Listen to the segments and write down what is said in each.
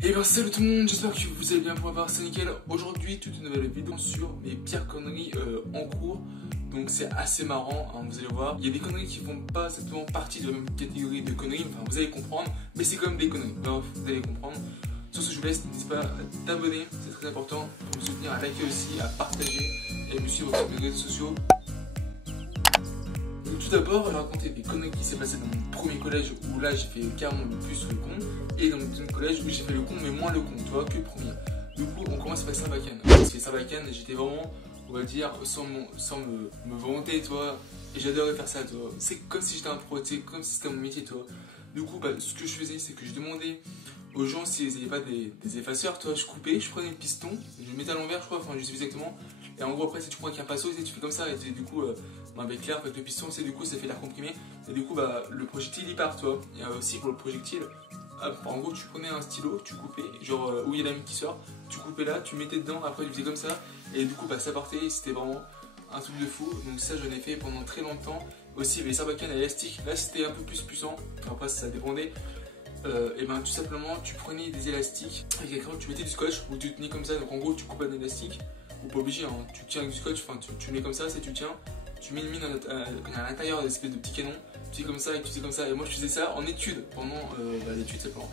Et bien salut tout le monde, j'espère que vous allez bien pour voir, c'est nickel. Aujourd'hui toute une nouvelle vidéo sur mes pires conneries en cours. Donc c'est assez marrant, hein, vous allez voir. Il y a des conneries qui font pas simplement partie de la même catégorie de conneries, enfin vous allez comprendre, mais c'est quand même des conneries, bref vous allez comprendre. Sur ce je vous laisse, n'hésitez pas à t'abonner, c'est très important, pour me soutenir, à liker aussi, à partager et à me suivre sur mes réseaux sociaux. Tout d'abord, je vais raconter des conneries qui s'est passé dans mon premier collège où là j'ai fait carrément le plus le con, et dans mon deuxième collège où j'ai fait le con mais moins le con, tu vois, que le premier. Du coup, on commence par Sarbacane. J'ai fait Sarbacane et j'étais vraiment, on va dire, sans me vanter, tu vois, et j'adorais faire ça, tu vois. C'est comme si j'étais un pro, c'est comme si c'était mon métier, tu vois. Du coup, ce que je faisais, c'est que je demandais aux gens s'ils n'avaient pas des effaceurs, toi, je coupais, je prenais le piston, je le mettais à l'envers, je crois, enfin, je sais exactement. Et en gros, après, si tu prends avec un pinceau, tu fais comme ça, et du coup, avec l'air, avec le piston, c'est du coup, ça fait l'air comprimé, et du coup, le projectile il part, toi. Et aussi pour le projectile, en gros, tu prenais un stylo, tu coupais, genre où il y a la mine qui sort, tu coupais là, tu mettais dedans, après, tu faisais comme ça, et du coup, ça partait, et c'était vraiment un truc de fou. Donc, ça, j'en ai fait pendant très longtemps. Aussi, il y avait les Sarbacane à élastique, là, c'était un peu plus puissant, après, ça dépendait. Et ben tout simplement tu prenais des élastiques avec l'écran, tu mettais du scotch ou tu tenais comme ça, donc en gros tu coupes un élastique, ou pas obligé, hein, tu tiens avec du scotch, enfin tu mets comme ça, c'est tu tiens, tu mets une mine à l'intérieur des espèces de petits canons, tu fais comme ça et tu fais comme ça, et moi je faisais ça en études, pendant l'étude simplement.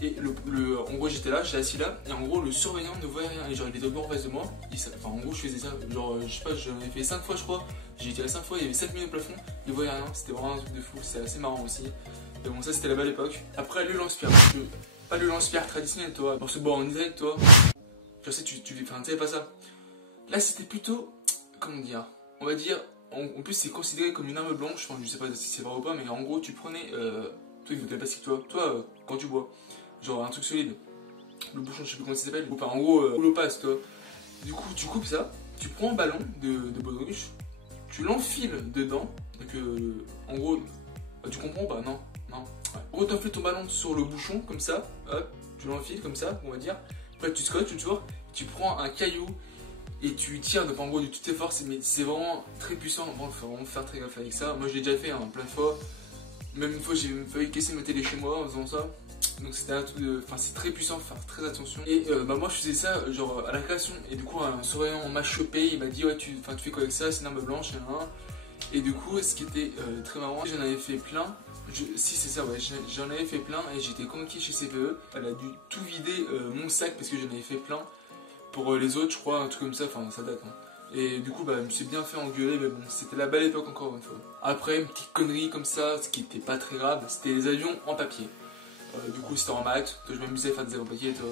Et en gros j'étais là, j'étais assis là, et en gros le surveillant ne voyait rien, et genre il était au en face de moi, enfin en gros je faisais ça, genre je sais pas, j'en ai fait 5 fois je crois, j'ai tiré 5 fois, il y avait 7 minutes au plafond, il voyait rien, c'était vraiment un truc de fou, c'était assez marrant aussi. Et bon, ça c'était la belle époque. Après, le lance-pierre, parce que pas le lance-pierre traditionnel, toi. Parce que bon, en direct, toi, je sais, tu sais pas ça. Là, c'était plutôt, comment dire, on va dire, en plus, c'est considéré comme une arme blanche. Enfin, je sais pas si c'est vrai ou pas, mais en gros, tu prenais, toi, il faut pas si toi, quand tu bois, genre un truc solide, le bouchon, je sais plus comment ça s'appelle, ou pas, en gros, l'opasse, toi. Du coup, tu coupes ça, tu prends un ballon de baudruche, tu l'enfiles dedans, donc en gros, tu comprends ou pas? Non. Non. Ouais. En gros, t'enfiles ton ballon sur le bouchon, comme ça, hop, tu l'enfiles comme ça, on va dire. Après, tu scotches toujours, tu prends un caillou et tu tires, donc en gros, de toutes tes forces, mais c'est vraiment très puissant. Bon, il faut vraiment faire très gaffe avec ça. Moi, je l'ai déjà fait plein de fois. Même une fois, j'ai failli casser ma télé chez moi en faisant ça. Donc, c'était un truc de. Enfin, c'est très puissant, faut faire très attention. Et moi, je faisais ça, genre, à la création. Et du coup, un surveillant m'a chopé, il m'a dit, ouais, tu fais quoi avec ça? C'est une arme blanche, et du coup, ce qui était très marrant, j'en avais fait plein. Si c'est ça, ouais, j'en avais fait plein et j'étais conquis chez CPE. Elle a dû tout vider mon sac parce que j'en avais fait plein. Pour les autres, je crois, un truc comme ça, enfin ça date. Hein. Et du coup, je me suis bien fait engueuler, mais bon, c'était la belle époque encore une fois. Après, une petite connerie comme ça, ce qui était pas très grave, c'était les avions en papier. Du coup, c'était en maths, je m'amusais à faire des avions en papier, toi.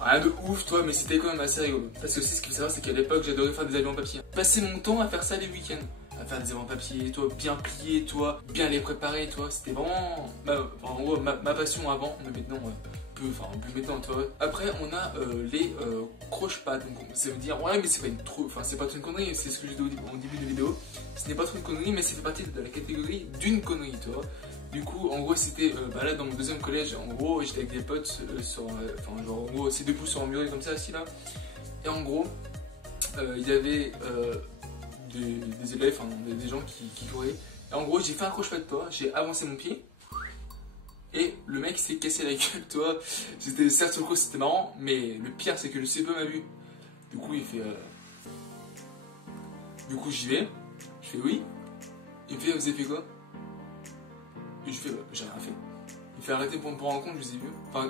Rien de ouf, toi, mais c'était quand même assez rigolo. Parce que aussi, ce qu'il faut savoir, c'est qu'à l'époque, j'adorais faire des avions en papier. Passer mon temps à faire ça les week-ends. À faire des avions en papier, toi, bien pliés, toi, bien les préparer, toi. C'était vraiment, en gros, ma passion avant, mais maintenant, plus maintenant, toi. Après, on a les croche-pattes. Donc, ça veut dire, ouais, mais c'est pas c'est pas trop une connerie, c'est ce que j'ai dit au début de vidéo. Ce n'est pas trop une connerie, mais ça fait partie de la catégorie d'une connerie, toi. Du coup, en gros, c'était là dans mon deuxième collège. En gros, j'étais avec des potes genre, en gros, c'est deux pouces sur un muret comme ça, assis là. Et en gros, il y avait des élèves, des gens qui couraient. Et en gros, j'ai fait un croche-patte, toi. J'ai avancé mon pied. Et le mec s'est cassé la gueule, toi. C'était certes sur le coup, c'était marrant, mais le pire, c'est que le CPE m'a vu. Du coup, il fait. Du coup, j'y vais. Je fais oui. Il me fait, vous avez fait quoi? Et je fais, j'ai rien fait. Il fait arrêter pour me prendre en compte, je vous ai vu. Enfin,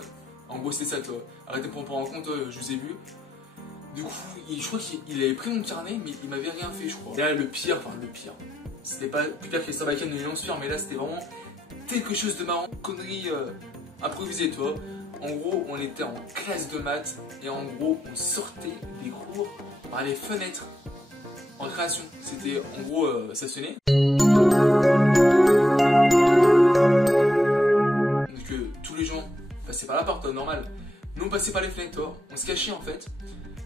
en gros, c'était ça, toi. Arrêtez pour me prendre en compte, je vous ai vu. Du coup, je crois qu'il avait pris mon carnet, mais il m'avait rien fait, je crois. Et là, le pire. C'était pas plus pire que les Sarbacane de lance-pierre, mais là, c'était vraiment quelque chose de marrant. Connerie improvisée, toi. En gros, on était en classe de maths, et en gros, on sortait des cours par les fenêtres en création. C'était, en gros, ça sonnait. Tous les gens passaient par la porte, normal. Nous on passait par les fenêtres, toi. On se cachait en fait.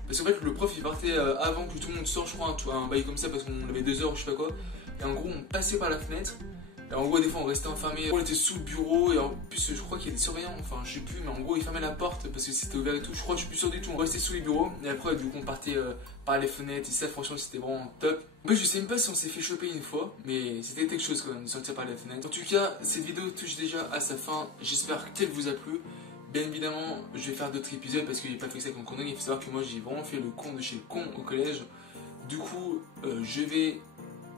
Parce qu'en fait le prof il partait avant que tout le monde sorte, je crois, un bail comme ça parce qu'on avait 2 heures ou je sais pas quoi. Et en gros on passait par la fenêtre. Et en gros des fois on restait enfermé. On était sous le bureau et en plus je crois qu'il y a des surveillants, enfin je sais plus, mais en gros ils fermaient la porte parce que c'était ouvert et tout. Je crois, je suis plus sûr du tout. On restait sous les bureaux et après du coup on partait par les fenêtres et ça franchement c'était vraiment top. Moi je sais même pas si on s'est fait choper une fois, mais c'était quelque chose quand même de sortir par les fenêtres. En tout cas cette vidéo touche déjà à sa fin, j'espère qu'elle vous a plu. Bien évidemment, je vais faire d'autres épisodes parce que j'ai pas fait ça avec mon connerie. Il faut savoir que moi j'ai vraiment fait le con de chez le con au collège. Du coup, je vais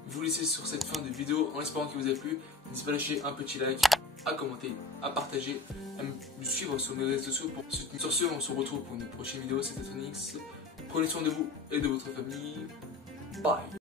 vous laisser sur cette fin de vidéo en espérant qu'il vous a plu. N'hésitez pas à lâcher un petit like, à commenter, à partager, à me suivre sur mes réseaux sociaux pour soutenir. Sur ce, on se retrouve pour une prochaine vidéo. C'était Tronix. Prenez soin de vous et de votre famille. Bye.